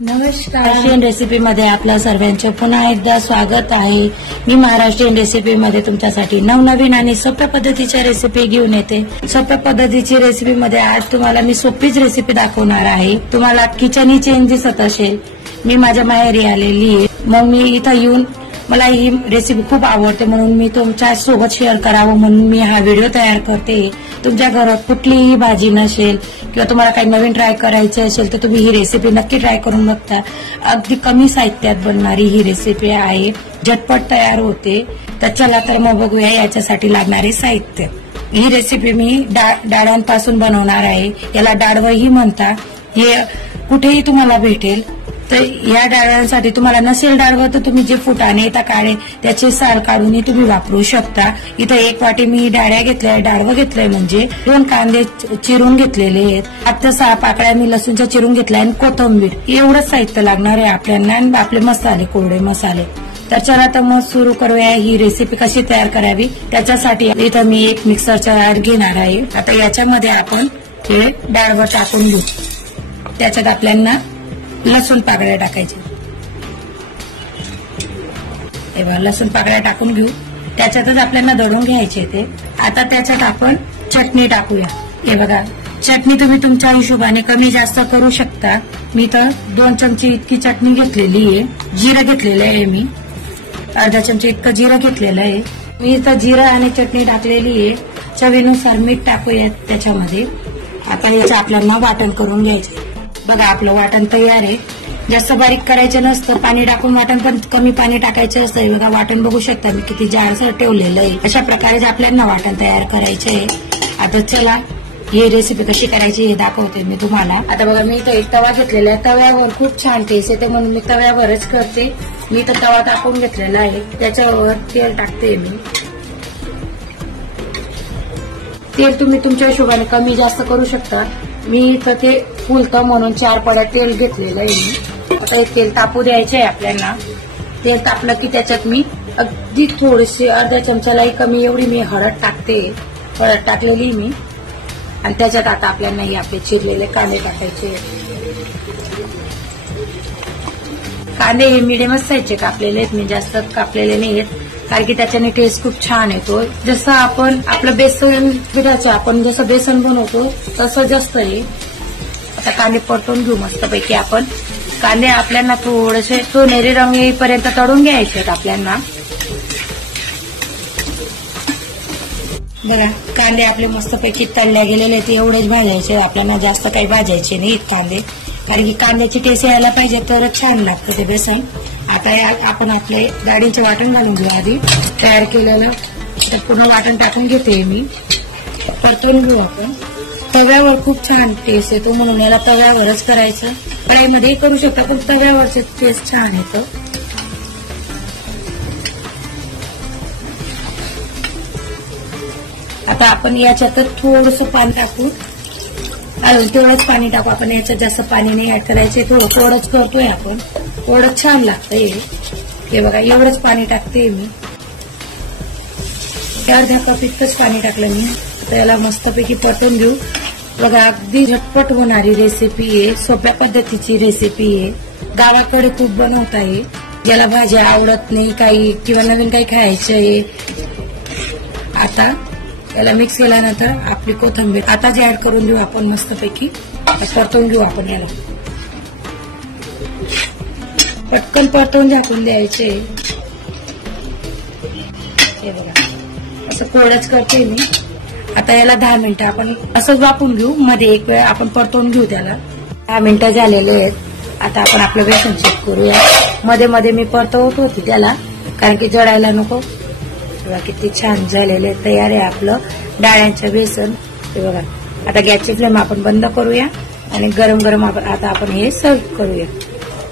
नमस्कार, महाराष्ट्रीयन रेसिपी मध्ये आपल्या सर्वांचे पुन्हा एकदा स्वागत आहे। मी महाराष्ट्रीयन रेसिपी मध्ये तुमच्यासाठी नवनवीन आणि सोप्या पद्धतीच्या रेसिपी घेऊन येते। सोप्या पद्धतीची रेसिपी मध्ये आज तुम्हाला मी सोपीच रेसिपी दाखवणार आहे। तुम्हाला किचन चेंज दिसत असेल, मी माझ्या माहेरी आलेली आहे। मग मी इथं येऊन मला ही रेसिपी खूप आवडते म्हणून मी तुमच्या सोबत शेअर करावं म्हणून मी हा व्हिडिओ तयार करते। तुमच्या घरात कुठलीही भाजी नसेल किंवा तुम्हाला काही नवीन ट्राय करायचं असेल तर तुम्ही ही रेसिपी नक्की ट्राय करून बघता। अगदी कमी साहित्यात बनणारी ही रेसिपी आहे, झटपट तयार होते। तर चला तर मग बघूया याच्यासाठी लागणारे साहित्य। ही रेसिपी मी डाळांपासून बनवणार आहे, याला डाळवही म्हणतात। हे कुठेही तुम्हाला भेटेल। तर या डाळांसाठी तुम्हाला नसेल डाळवं तर तुम्ही जे फुटाणे येतात काळे त्याचे साल काढून तुम्ही वापरू शकता। इथं 1 वाटी मी डाळ्या घेतल्या, डाळवं घेतलंय, म्हणजे 2 कांदे चिरून घेतलेले आहेत, 8 ते 6 पाकळ्या मी लसूणच्या चिरून घेतल्या आणि कोथिंबीर। एवढंच साहित्य लागणार आहे आपल्याला आणि आपले मसाले, कोरडे मसाले। तर चला तर मग सुरू करूया ही रेसिपी कशी तयार करावी। त्याच्यासाठी इथं मी एक मिक्सरचा जार घेणार आहे। आता याच्यामध्ये आपण हे डाळवं टाकून घेऊ। त्याच्यात आपल्याला लसूण पाकळ्या टाकायचे, लसूण पाकळ्या टाकून घेऊ। त्याच्यातच आपल्याला दळून घ्यायचे ते। आता त्याच्यात आपण चटणी टाकूया। हे बघा, चटणी तुम्ही तुमच्या हिशोबाने कमी जास्त करू शकता। मी तर 2 चमचे इतकी चटणी घेतलेली आहे। जिरं घेतलेलं आहे, मी अर्धा चमचे इतकं जिरं घेतलेलं आहे। मी इथं जिरं आणि चटणी टाकलेली आहे। चवीनुसार मीठ टाकूया त्याच्यामध्ये। आता याचं आपल्याला वाटण करून घ्यायचं। बघा, आपलं वाटण तयार आहे। जास्त बारीक करायचं नसतं, पाणी टाकून वाटण पण कमी पाणी टाकायचं असतं। बघा, वाटण बघू शकता मी किती जाडसर ठेवलेलं आहे। अशा प्रकारे आपल्याला वाटण तयार करायचं आहे। आता चला ही रेसिपी कशी करायची हे दाखवते मी तुम्हाला। आता बघा, मी इथं एक तवा घेतलेला आहे। तव्यावर खूप छान टेस्ट येते म्हणून मी तव्यावरच करते। मी तर तवा टाकून घेतलेला आहे, त्याच्यावर तेल टाकते मी। तेल तुम्ही तुमच्या हिशोबाने कमी जास्त करू शकता। मी इथं ते फुलतं म्हणून 4 पड्या तेल घेतलेलं आहे मी। आता हे तेल तापू द्यायचे आहे आपल्याला। तेल तापलं की त्याच्यात मी अगदी थोडीशी अर्ध्या चमच्यालाही कमी एवढी मी हळद टाकते। हळद टाकलेली मी, आणि त्याच्यात आता आपल्याला हे आपले चिरलेले कांदे टाकायचे। कांदे हे मिडियमच साईजचे कापलेले आहेत, मी जास्त कापलेले नाही आहेत, कारण की त्याच्याने टेस्ट खूप छान येतो। जसं आपण आपलं बेसन पिठाचं आपण जसं बेसन बनवतो तसं जास्त आहे। आता कांदे परतून घेऊ मस्तपैकी आपण। कांदे आपल्याला थोडेसे सोनेरी रंग येईपर्यंत तळून घ्यायचे आहेत आपल्याला। बघा, कांदे आपले मस्तपैकी तळल्या गेलेले आहेत, एवढेच भाजायचे आपल्याला, जास्त काही भाजायचे नाहीत कांदे, कारण की कांद्याची टेस्ट यायला पाहिजे तरच छान लागतं ते बेसन। आता आपण आपले डाळीचे वाटण घालून घेऊ। आधी तयार केलेलं तर पूर्ण वाटण टाकून घेते मी, परतून घेऊ आपण। तव्यावर खूप छान टेस्ट येतो म्हणून याला तव्यावरच करायचं। कढईमध्ये करू शकता पण तव्यावरचे टेस्ट छान येतं। आता आपण याच्यात थोडंसं पाणी टाकू, तेवढंच पाणी टाकू आपण। याच्यात जास्त पाणी नाही ऍड करायचे, थोडंच करतोय आपण, थोडंच छान लागतंय हे बघा। एवढंच पाणी टाकते मी, अर्धा कप इतकंच पाणी टाकलं मी। तर याला मस्तपैकी परतून घेऊ। बघा, अगदी झटपट होणारी रेसिपी आहे, सोप्या पद्धतीची रेसिपी आहे, गावाकडे खूप बनवता आहे। ज्याला भाज्या आवडत नाही काही किंवा नवीन काही खायचं आहे। आता याला मिक्स केल्यानंतर आपली कोथिंबीर आता जे ऍड करून देऊ आपण मस्तपैकी, परतून घेऊ आपण याला। पटकन परतून झाकून द्यायचे। हे बघा, असं कोरडच करते मी। आता याला 10 मिनिटं आपण असंच वाफवून घेऊ, मध्ये एक वेळ आपण परतून घेऊ त्याला। 10 मिनिटं झालेले आहेत। आता आपण आपलं बेसन चेक करूया। मध्ये मध्ये मी परतवत होती त्याला, कारण की जळायला नको। बघा किती छान झालेले तयार आहे आपलं डाळ्यांचं बेसन। हे बघा, आता गॅसची फ्लेम आपण बंद करूया आणि गरम गरम आता आपण हे सर्व करूया।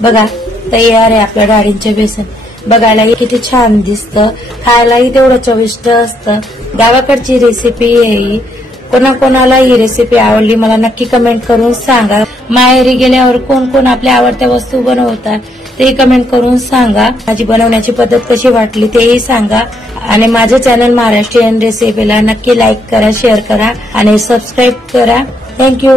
बघा, तयार आहे आपलं डाळींचे बेसन। बघायलाही किती छान दिसतं, खायलाही तेवढं चविष्ट असतं। गावाकडची रेसिपी आहे। कोणाकोणाला ही रेसिपी आवडली मला नक्की कमेंट करून सांगा। माहेरी गेल्यावर कोण कोण आपल्या आवडत्या वस्तू बनवतात ते कमेंट करून सांगा। माझी बनवण्याची पद्धत कशी वाटली तेही सांगा, आणि माझं चॅनल महाराष्ट्रीयन रेसिपीला नक्की लाईक करा, शेअर करा आणि सबस्क्राईब करा। थँक्यू।